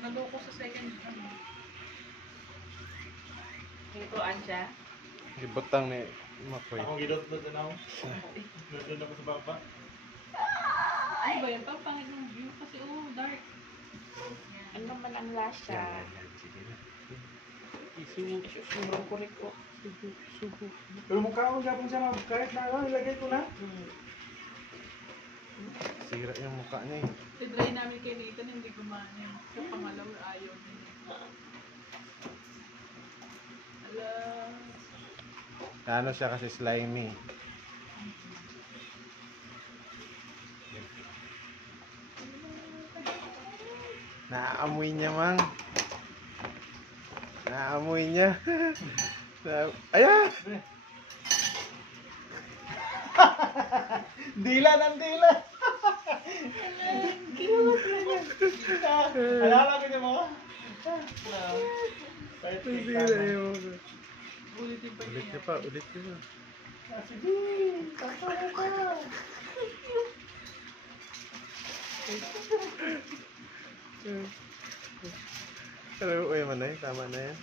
naloko sa second ano. Hituan siya. Gibutang ni Makoy. Akong gidot-dot na ako. Gidot ako sa baba. Ano ba yan? Papangit ng view kasi dark. Ano man ang lasya? Sige na. Susunod ko rin po. Pero mukha akong gapon siya, kahit na ano, ilagay ko na. Sira yung mukha niya eh. I-dry namin kay Nathan, hindi gumanin. Sa pangalawa, ayaw niya. Ala. Ano siya kasi slimy. Naaamoy niya, mang. Naaamoy niya. Ayan! Dila ng dila. Alala ko niya mga. Kahit Sira yung mukha. Ulitin pa Ulit niya. niya pa, ulit niya pa. sige, tatawa ka. Pero uy man na yun, tama na yan.